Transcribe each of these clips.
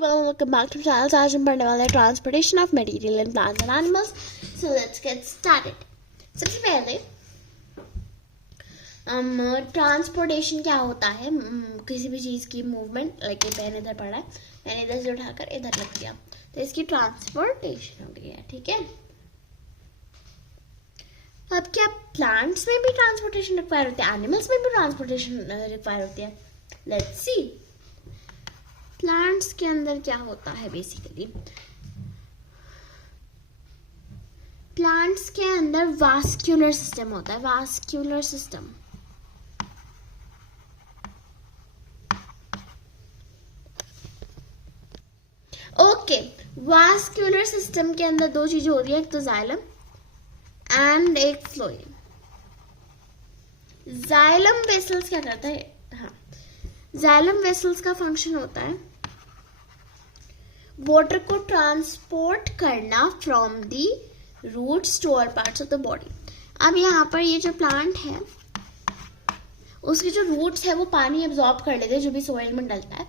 welcome back to channel. आज हम पढ़ने वाले हैं transportation of material in plants and animals. So let's get started. सबसे पहले ट्रांसपोर्टेशन क्या होता है, किसी भी चीज़ की मूवमेंट. लाइक ये पेन इधर पड़ा है, मैंने इधर से उठाकर इधर रख दिया, तो इसकी ट्रांसपोर्टेशन हो गई है. ठीक है. अब क्या प्लांट्स में भी ट्रांसपोर्टेशन रिक्वायर होती है, एनिमल्स में भी ट्रांसपोर्टेशन रिक्वायर होती है? Let's see. प्लांट्स के अंदर क्या होता है बेसिकली, प्लांट्स के अंदर वास्क्यूलर सिस्टम होता है. Vascular system okay. Vascular system के अंदर दो चीजें होती है, एक तो जाइलम एंड एक फ्लोएम. जाइलम वेसल्स क्या करता है? हाँ, जाइलम वेसल्स का फंक्शन होता है वाटर को ट्रांसपोर्ट करना from the roots to all parts of the body. अब यहाँ पर ये जो प्लांट है उसके जो रूट्स है वो पानी एब्जॉर्ब कर लेते हैं जो भी सोइल में डलता है,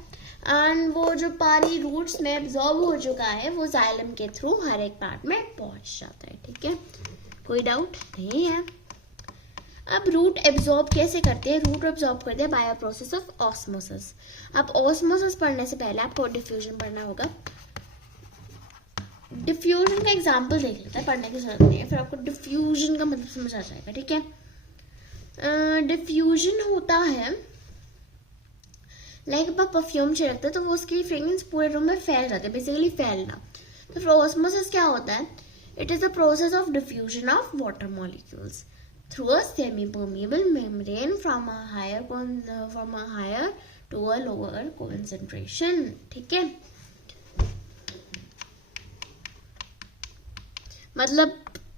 एंड वो जो पानी रूट्स में एब्जॉर्ब हो चुका है वो जाइलम के थ्रू हर एक पार्ट में पहुंच जाता है. ठीक है, कोई डाउट नहीं है. अब रूट एब्जॉर्ब कैसे करते हैं? रूट एब्जॉर्ब करते हैं by a process of osmosis. अब ऑस्मोसिस पढ़ने से पहले आपको डिफ्यूजन पढ़ना होगा. डिफ्यूजन का एग्जांपल देख लेते हैं, पढ़ने की जरूरत नहीं है, फिर आपको डिफ्यूजन का मतलब समझ आ जाएगा. ठीक है. डिफ्यूजन होता है लाइक आप परफ्यूम छिड़कते हैं तो वो उसकी फ्रेग्रेंस पूरे रूम में फैल जाती है, बेसिकली फैलना. तो फिर ऑस्मोसिस क्या होता है? It is the process of diffusion of water molecules through a semi-permeable membrane from a higher to a lower concentration. ठीक है, मतलब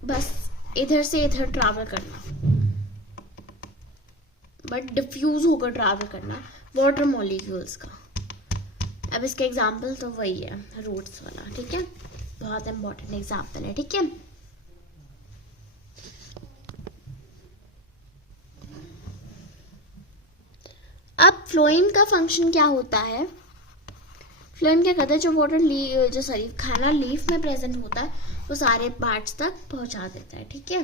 बस इधर से इधर ट्रैवल करना, बट डिफ्यूज होकर ट्रैवल करना वाटर मॉलिक्यूल्स का. अब इसका एग्जांपल तो वही है, रूट्स वाला. ठीक है, बहुत इंपॉर्टेंट एग्जांपल है. ठीक है. अब फ्लोएम का फंक्शन क्या होता है? फ्लोएम क्या करता है? जो वाटर जो खाना लीफ में प्रेजेंट होता है वो सारे पार्ट्स तक पहुंचा देता है. ठीक है.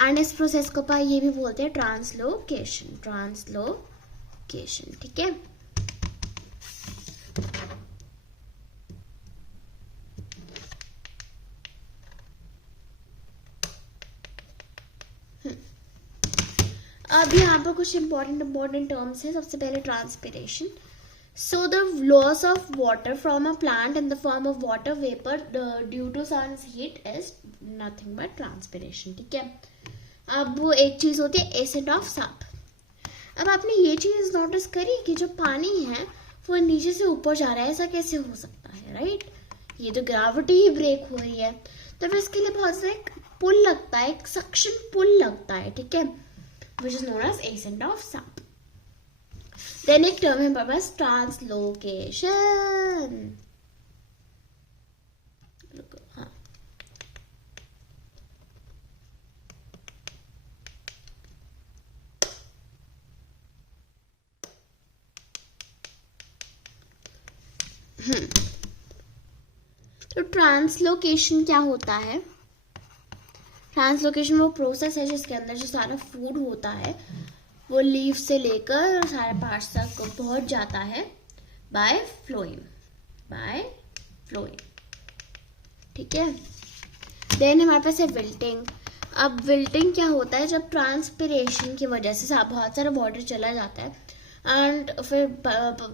एंड इस प्रोसेस को ये भी बोलते हैं ट्रांसलोकेशन. ट्रांसलोकेशन. ठीक है. अब यहाँ पर कुछ इंपॉर्टेंट टर्म्स है. सबसे पहले transpiration. So the loss of water from a plant in the form of water vapour due to sun's heat is nothing but transpiration. ठीक है. अब वो एक चीज होती है एसिड ऑफ साप. अब आपने ये चीज नोटिस करी कि जो पानी है वो नीचे से ऊपर जा रहा है, ऐसा कैसे हो सकता है? राइट, ये तो ग्रेविटी ही ब्रेक हो रही है, तो फिर इसके लिए बहुत सा एक पुल लगता है, एक सक्शन पुल लगता है. ठीक है, which is known as ascent of sap. Then एक term है बस translocation. हाँ, तो ट्रांसलोकेशन क्या होता है? ट्रांसलोकेशन वो प्रोसेस है जिसके अंदर जो सारा फूड होता है वो लीफ से लेकर सारे पार्ट्स तक पहुंच जाता है बाय फ्लोएम. ठीक है. देन हमारे पास है विल्टिंग. अब विल्टिंग क्या होता है? जब ट्रांसपिरेशन की वजह से बहुत सारा वाटर चला जाता है एंड फिर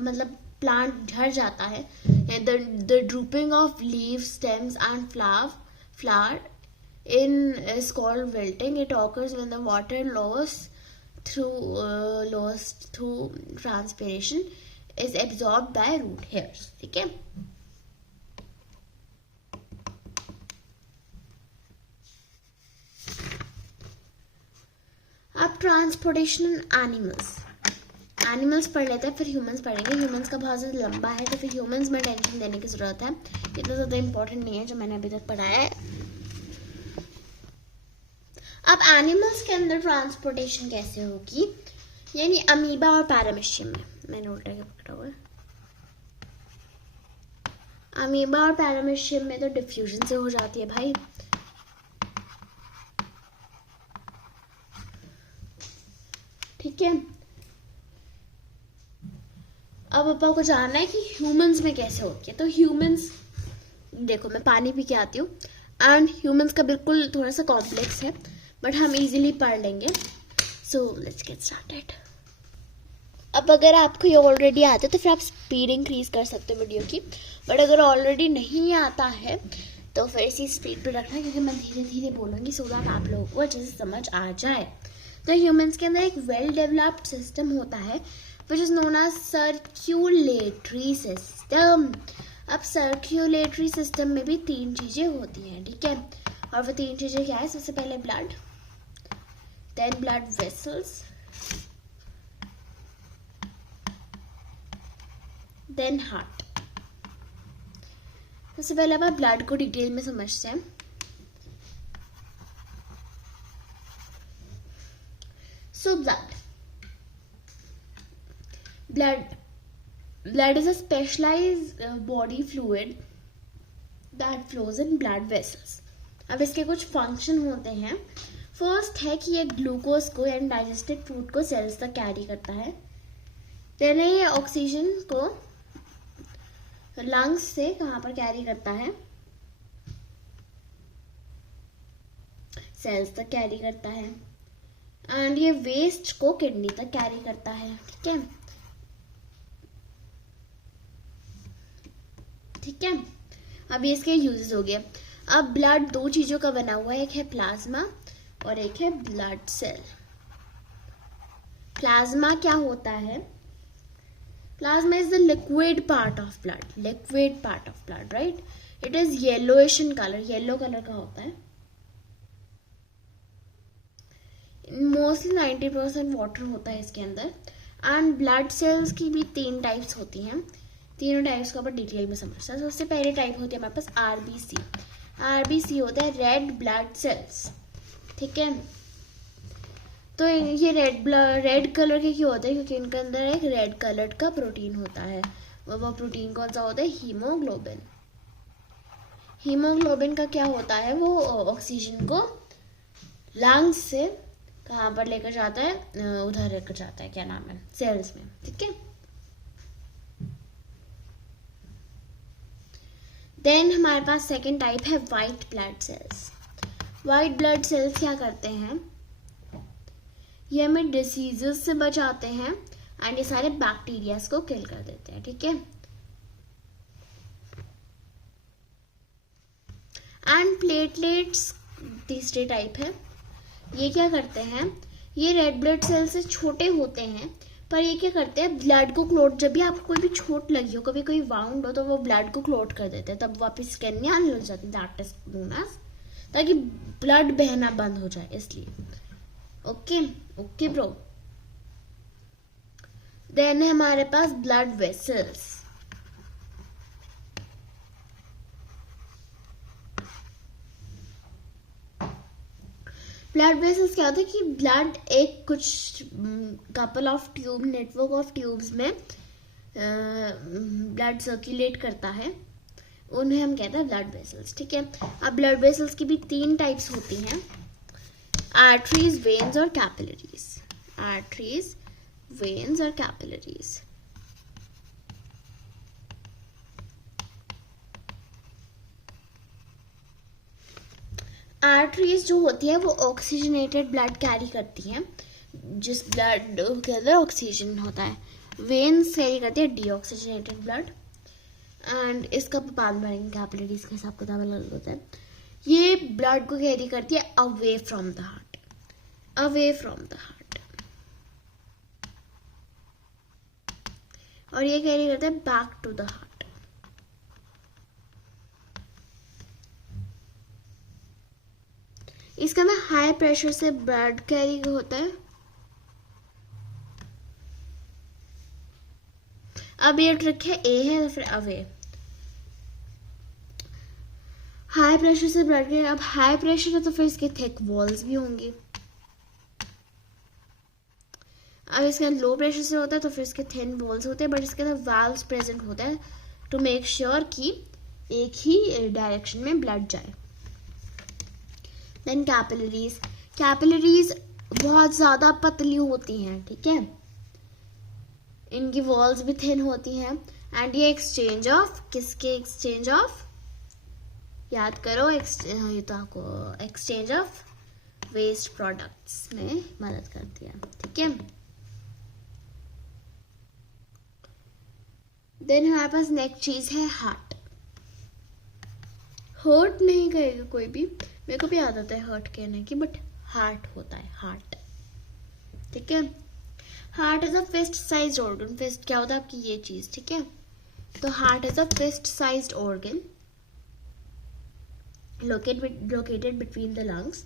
मतलब प्लांट झड़ जाता है. The drooping of leave, stems and flower is called wilting. It occurs when the water lost through transpiration is absorbed by root hairs. ठीक है. अब ट्रांसपोर्टेशन एनिमल्स पढ़ लेते हैं, फिर ह्यूमंस पढ़ेंगे. ह्यूमंस का बहुत ज़्यादा लंबा है तो फिर ह्यूमंस में टेंशन देने की जरूरत है, इतना ज़्यादा इंपॉर्टेंट नहीं है जो मैंने अभी तक पढ़ाया है. अब एनिमल्स के अंदर ट्रांसपोर्टेशन कैसे होगी, यानी अमीबा और पैरामीशियम में, मैंने उल्टा क्या पकड़ा हुआ है, अमीबा और पैरामीशियम में तो डिफ्यूजन से हो जाती है भाई। ठीक है, अब पापा को जानना है कि ह्यूमंस में कैसे होती है। तो ह्यूमंस, देखो मैं पानी पी के आती हूँ, एंड ह्यूमंस का बिल्कुल थोड़ा सा कॉम्प्लेक्स है, बट हम इजीली पढ़ लेंगे। So let's get started. अब अगर आपको ये ऑलरेडी आता है तो फिर आप स्पीड इंक्रीज कर सकते हो वीडियो की, बट अगर ऑलरेडी नहीं आता है तो फिर इसी स्पीड पे रखना, क्योंकि मैं धीरे धीरे बोलूँगी सो दैट आप लोगों को अच्छे से समझ आ जाए। तो ह्यूमंस के अंदर एक वेल डेवलप्ड सिस्टम होता है which is known as circulatory system. अब सर्क्यूलेटरी सिस्टम में भी 3 चीज़ें होती हैं, ठीक है, और वो 3 चीज़ें क्या है? सबसे पहले blood, then blood vessels, then heart. सबसे पहले आप ब्लड को डिटेल में समझते हैं। सो blood is a specialized body fluid that flows in blood vessels. अब इसके कुछ फंक्शन होते हैं। फर्स्ट है कि ये ग्लूकोज को एंड डाइजेस्टेड फूड को सेल्स तक कैरी करता है। देन ये ऑक्सीजन को लंग्स से कहाँ पर कैरी करता है? सेल्स तक कैरी करता है। एंड ये वेस्ट को किडनी तक कैरी करता है, ठीक है। ठीक है, अब ये इसके यूजेस हो गए। अब ब्लड 2 चीजों का बना हुआ है, एक है प्लाज्मा और एक है ब्लड सेल। प्लाज्मा क्या होता है? Plasma is the liquid part of blood, liquid part of blood, right. It is yellowish in colour, yellow colour का होता है। मोस्टली 90% वाटर होता है इसके अंदर। एंड ब्लड सेल्स की भी 3 टाइप्स होती हैं। तीनों टाइप्स को अपन डिटेल में समझते हैं। सबसे पहले टाइप होती है हमारे पास आरबीसी। आरबीसी होता है रेड ब्लड सेल्स, ठीक है। तो ये रेड कलर के क्यों होते हैं? क्योंकि इनके अंदर एक रेड कलर का प्रोटीन होता है। वो प्रोटीन कौन सा होता है? हीमोग्लोबिन। हीमोग्लोबिन का क्या होता है? वो ऑक्सीजन को लंग्स से कहाँ पर लेकर जाता है? उधर लेकर जाता है, क्या नाम है, सेल्स में, ठीक है। देन हमारे पास सेकेंड टाइप है white blood cells. White blood cells क्या करते हैं? ये हमें डिसीजेस से बचाते हैं एंड ये सारे बैक्टीरियाज को किल कर देते हैं, ठीक है। एंड प्लेटलेट्स तीसरे टाइप है। ये क्या करते हैं? ये रेड ब्लड सेल से छोटे होते हैं, पर ये क्या करते हैं? ब्लड को क्लोट, जब भी आपको कोई भी चोट लगी हो, कभी कोई वाउंड हो, तो वो ब्लड को क्लोट कर देते हैं, तब वापस स्किन में आने लग जाती है, दैट इज नोन एज, ताकि ब्लड बहना बंद हो जाए, इसलिए। Okay okay bro. देन है हमारे पास ब्लड वेसल्स। ब्लड वेसल्स क्या होता है कि ब्लड एक कुछ couple of tube, network of tubes में ब्लड सर्कुलेट करता है, उन्हें हम कहते हैं ब्लड वेसल्स, ठीक है। अब ब्लड वेसल्स की भी 3 टाइप्स होती हैं, आर्टरीज, वेन्स और कैपिलरीज। आर्टरीज, वेन्स और कैपिलरीज। आर्टरीज जो होती है वो ऑक्सीजनेटेड ब्लड कैरी करती हैं, जिस ब्लड के अंदर ऑक्सीजन होता है। वेन्स कैरी करती है डीऑक्सीजनेटेड ब्लड, एंड इसका बाद में कैपिलरीज का हिसाब किताब अलग होता है। ये ब्लड को कैरी करती है away from the heart, away from the heart, और ये कैरी करता है बैक टू द हार्ट। इसका ना हाई प्रेशर से ब्लड कैरी होता है। अब ये ट्रिक है, ए है तो फिर अवे। हाई प्रेशर से ब्लड कैरी, अब हाई प्रेशर है तो फिर इसके थिक वॉल्स भी होंगी। अब इसके लो प्रेशर से होता है तो फिर इसके थिन वॉल्स होते हैं, बट इसके अंदर वाल्व्स प्रेजेंट होता है टू मेक श्योर कि एक ही डायरेक्शन में ब्लड जाए। देन कैपिलरीज, कैपिलरीज बहुत ज़्यादा पतली होती हैं, ठीक है, इनकी वॉल्स भी थिन होती हैं, एंड ये एक्सचेंज ऑफ, किसके एक्सचेंज ऑफ, याद करो, ये तो आपको एक्सचेंज ऑफ वेस्ट प्रोडक्ट्स में मदद करती है, ठीक है। देन हमारे पास नेक्स्ट चीज है हार्ट। हर्ट नहीं कहेगा कोई भी, मेरे को भी आदत है हर्ट कहने की, बट हार्ट होता है, हार्ट, ठीक है। Heart is a fist sized organ, fist क्या होता है आपकी ये चीज, ठीक है। तो heart is a fist sized organ located between the lungs,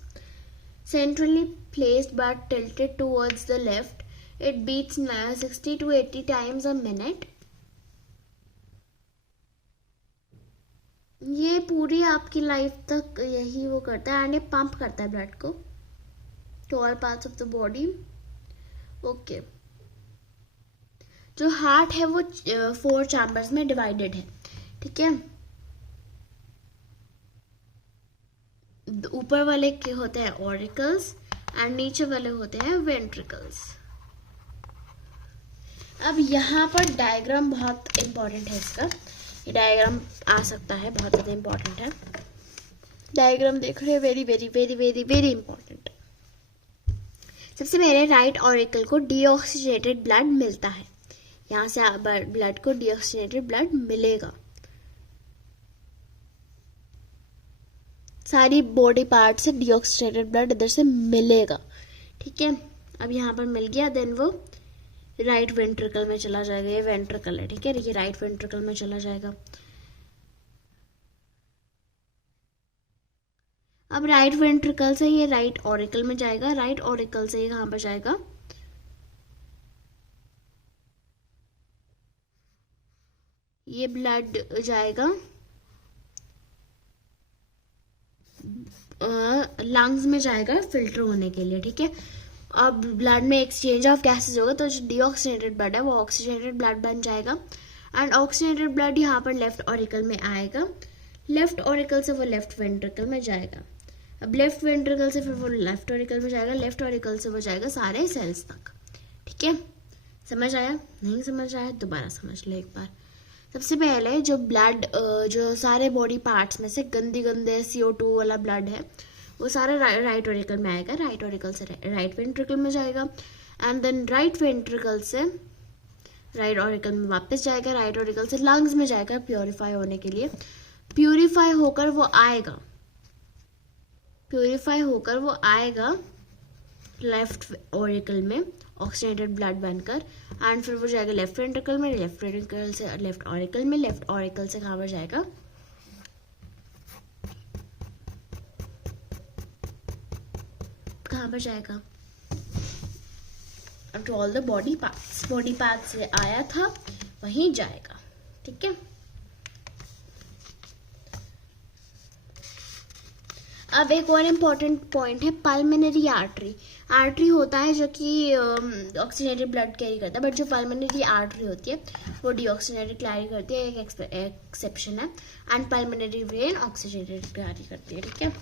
centrally placed but tilted towards the left. It beats 60 to 80 times a minute. ये पूरी आपकी लाइफ तक यही वो करता है, एंड ये पंप करता है ब्लड को to all parts of the body. Okay, जो हार्ट है वो 4 चैम्बर्स में डिवाइडेड है, ठीक है। ऊपर वाले के होते हैं ऑरिकल्स एंड नीचे वाले होते हैं वेंट्रिकल्स। अब यहाँ पर डायग्राम बहुत इंपॉर्टेंट है, इसका ये डायग्राम आ सकता है, बहुत ज़्यादा इंपॉर्टेंट है। डायग्राम देख रहे हैं, very very very very very important. सबसे पहले राइट ऑरिकल को डीऑक्सीजनेटेड ब्लड मिलता है, यहाँ से ब्लड को डीऑक्सीजनेटेड ब्लड मिलेगा, सारी बॉडी पार्ट से डीऑक्सीजनेटेड ब्लड इधर से मिलेगा, ठीक है। अब यहाँ पर मिल गया, देन वो राइट वेंट्रिकल में चला जाएगा, ये वेंट्रिकल है, ठीक है, ये राइट वेंट्रिकल में चला जाएगा। अब राइट वेंट्रिकल से ये राइट ऑरिकल में जाएगा, राइट ऑरिकल से ये कहाँ पर जाएगा, ये ब्लड जाएगा लंग्स में जाएगा फिल्टर होने के लिए, ठीक है। अब ब्लड में एक्सचेंज ऑफ गैसेस होगा, तो जो डीऑक्सीजनेटेड ब्लड है वो ऑक्सीजनेटेड ब्लड बन जाएगा, एंड ऑक्सीजनेटेड ब्लड यहाँ पर लेफ्ट ऑरिकल में आएगा, लेफ्ट ऑरिकल से वो लेफ्ट वेंट्रिकल में जाएगा, अब लेफ्ट वेंट्रिकल से फिर वो लेफ्ट ऑरिकल में जाएगा, लेफ्ट ऑरिकल से वो जाएगा सारे सेल्स तक, ठीक है। समझ आया? नहीं समझ आया दोबारा समझ लो एक बार। सबसे पहले जो ब्लड, जो सारे बॉडी पार्ट्स में से गंदे CO2 वाला ब्लड है वो सारा राइट ऑरिकल में आएगा, राइट ऑरिकल से राइट वेंट्रिकल में जाएगा, एंड देन राइट वेंट्रिकल से राइट ऑरिकल में वापस जाएगा, राइट ऑरिकल से लंग्स में जाएगा प्योरीफाई होने के लिए, प्योरीफाई होकर वो आएगा लेफ्ट ऑरिकल में ऑक्सीजनेटेड ब्लड बनकर, एंड फिर वो जाएगा लेफ्ट वेंट्रिकल में, लेफ्ट वेंट्रिकल से लेफ्ट ऑरिकल में, लेफ्ट ऑरिकल से कहाँ पर जाएगा, कहाँ पर जाएगा, to all the body parts से आया था वहीं जाएगा, ठीक है। अब एक और इम्पॉर्टेंट पॉइंट है पल्मोनरी आर्टरी। आर्टरी होता है जो कि ऑक्सीजनेटेड ब्लड कैरी करता है, बट जो पल्मोनरी आर्टरी होती है वो डीऑक्सीजनेटेड कैरी करती है, एक एक्सेप्शन है, and pulmonary vein oxygenated carry करती है, ठीक है।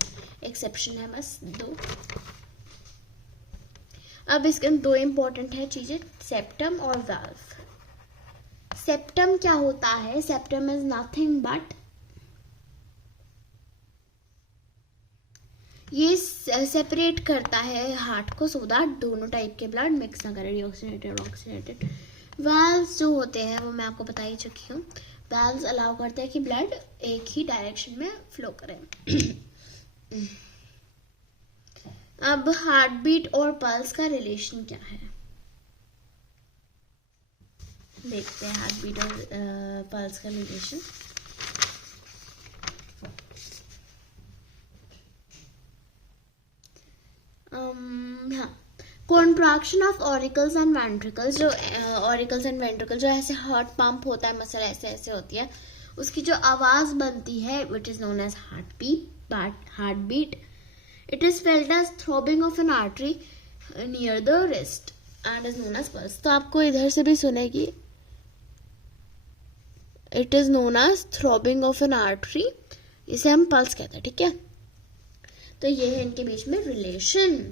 एक्सेप्शन है बस 2। अब इसके 2 इम्पॉर्टेंट है चीजें, सेप्टम और वाल्व। सेप्टम क्या होता है? सेप्टम इज नथिंग बट, ये सेपरेट करता है हार्ट को, सो दैट दोनों टाइप के ब्लड मिक्स ना करें, डीऑक्सीजनेटेड और ऑक्सीजनेटेड। वाल्व्स जो होते हैं वो मैं आपको बता ही चुकी हूँ, वाल्व्स अलाउ करते हैं कि ब्लड एक ही डायरेक्शन में फ्लो करे। अब हार्ट बीट और पल्स का रिलेशन क्या है देखते हैं, हार्ट बीट और पल्स का रिलेशन। हाँ, contraction of auricles and ventricles, जो ऑरिकल्स एंड वेंट्रिकल जो ऐसे हार्ट पंप होता है, मसल ऐसे ऐसे होती है, उसकी जो आवाज बनती है which is known as heart beat. It is felt as throbbing of an artery near the wrist and is known as pulse. तो आपको इधर से भी सुनेगी, it is known as throbbing of an artery, इसे हम पल्स कहते हैं, ठीक है। तो ये है इनके बीच में रिलेशन।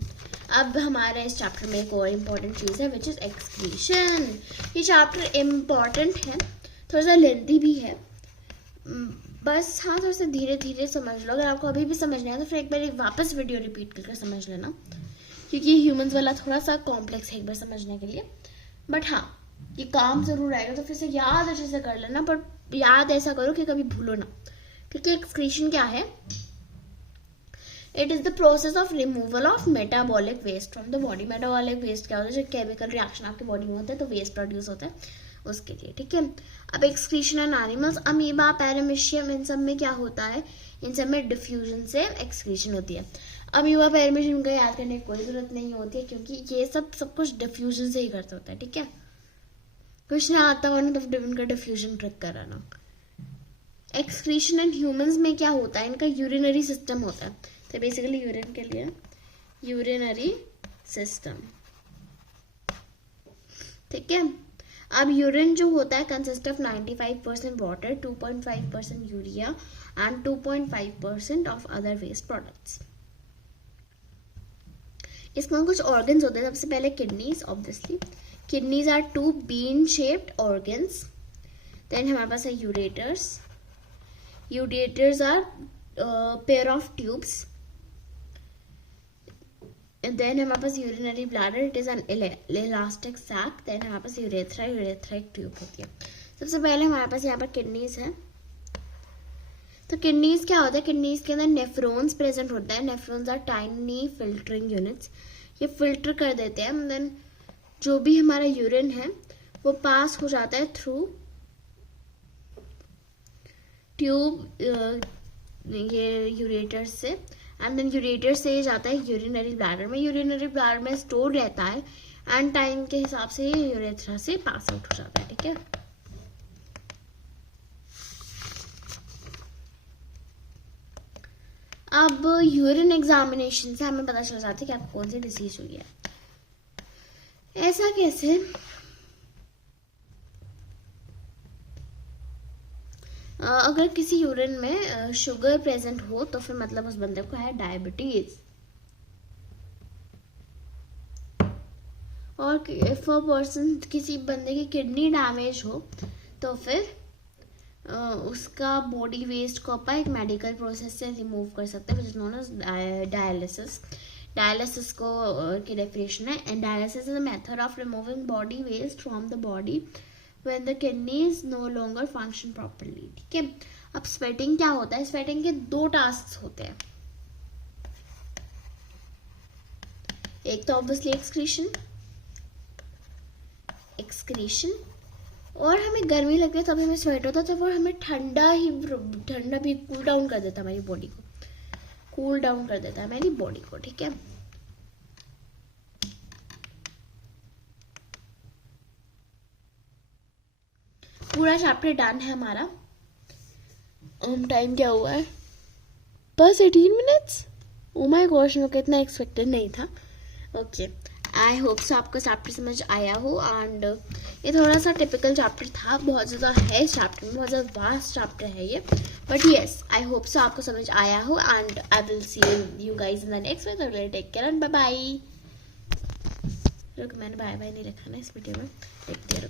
अब हमारे इस चैप्टर में एक और इम्पॉर्टेंट चीज़ है विच इज़ एक्सक्रीशन। ये चैप्टर इम्पॉर्टेंट है, थोड़ा सा लेंथी भी है, बस हाँ थोड़ा सा धीरे धीरे समझ लो। अगर आपको अभी भी समझ नहीं आया तो फिर एक बार वापस वीडियो रिपीट करके समझ लेना, क्योंकि ह्यूमंस वाला थोड़ा सा कॉम्प्लेक्स है एक बार समझने के लिए। बट हाँ ये काम जरूर आएगा, तो फिर से याद अच्छे से कर लेना, पर याद ऐसा करो कि कभी भूलो ना। क्योंकि एक्सक्रीशन क्या है? It is the process of removal of metabolic waste from the body. Metabolic waste क्या होता है? जो केमिकल रिएक्शन आपकी बॉडी में होता है तो वेस्ट प्रोड्यूस होता है उसके लिए, ठीक है। अब excretion and animals, amoeba, paramecium, इन सब में क्या होता है? इन सब में डिफ्यूजन से एक्सक्रीशन होती है। अमीबा पैरामीशियम का याद करने की कोई जरूरत नहीं होती है, क्योंकि ये सब कुछ डिफ्यूजन से ही करता होता है, ठीक है। कुछ नहीं आता हो ना तो इनका डिफ्यूजन ट्रिक कराना। एक्सक्रीशन एंड ह्यूमंस में क्या होता है? इनका यूरिनरी सिस्टम होता है, तो बेसिकली यूरिन के लिए यूरिनरी सिस्टम, ठीक है। अब यूरिन जो होता है consist of 95% water, 2.5% urea and 2.5% of other waste products. इसमें कुछ ऑर्गन्स होते हैं। सबसे पहले kidneys, obviously kidneys are 2 bean shaped organs. Then हमारे पास है ureters. Ureters are pair of tubes. Then हमारे पास urinary bladder, it is an elastic sac. Then हमारे पास यूरेथ्रा, यूरेथ्रा एक ट्यूब होती है। सबसे पहले हमारे पास यहाँ पर किडनीज है। तो किडनीज क्या होता है? किडनीज के अंदर नेफ्रॉन्स प्रेजेंट होता है। Nephrons are tiny filtering units, ये फिल्टर कर देते हैं। देन जो भी हमारा यूरिन है वो पास हो जाता है थ्रू ट्यूब ये यूरेटर से, एंड देन यूरेटर से जाता है यूरिनरी ब्लैडर में। यूरिनरी ब्लैडर में स्टोर रहता है एंड टाइम के हिसाब से ये यूरेथ्रा से पास आउट हो जाता है, ठीक है। अब यूरिन एग्जामिनेशन से हमें पता चल जाता है कि आपको कौन सी डिसीज हुई है। ऐसा कैसे? अगर किसी यूरिन में शुगर प्रेजेंट हो तो फिर मतलब उस बंदे को है डायबिटीज। और इफ अ पर्सन, किसी बंदे की किडनी डैमेज हो तो फिर उसका बॉडी वेस्ट को अपन एक मेडिकल प्रोसेस से रिमूव कर सकते हैं, which is known as dialysis. Dialysis को की डेफिनेशन है, and dialysis is a method of removing body waste from the body when the kidneys no longer function properly, ठीक है। अब स्वेटिंग क्या होता है? स्वेटिंग के 2 टास्क होते हैं। एक तो ऑब्वियसली एक्सक्रीशन, और हमें गर्मी लगती है तब हमें स्वेट होता है, तो वो हमें ठंडा भी कूल डाउन कर देता है हमारी बॉडी को, कूल डाउन कर देता है हमारी बॉडी को, ठीक है। पूरा चैप्टर डन है हमारा। टाइम क्या हुआ है? बस 18 मिनट्स। ओ माय गॉश, मेरे को इतना एक्सपेक्टेड नहीं था। ओके, आई होप सो आपको चैप्टर समझ आया हो। एंड ये थोड़ा सा टिपिकल चैप्टर था, बहुत ज़्यादा है इस चैप्टर में, बहुत ज़्यादा वास्ट चैप्टर है ये, but yes I hope so आपको समझ आया हो। And I will see you guys in the next video. Take care and bye bye. रुक, मैंने बाय बाय नहीं रखा ना इस वीडियो में, टेक केयर।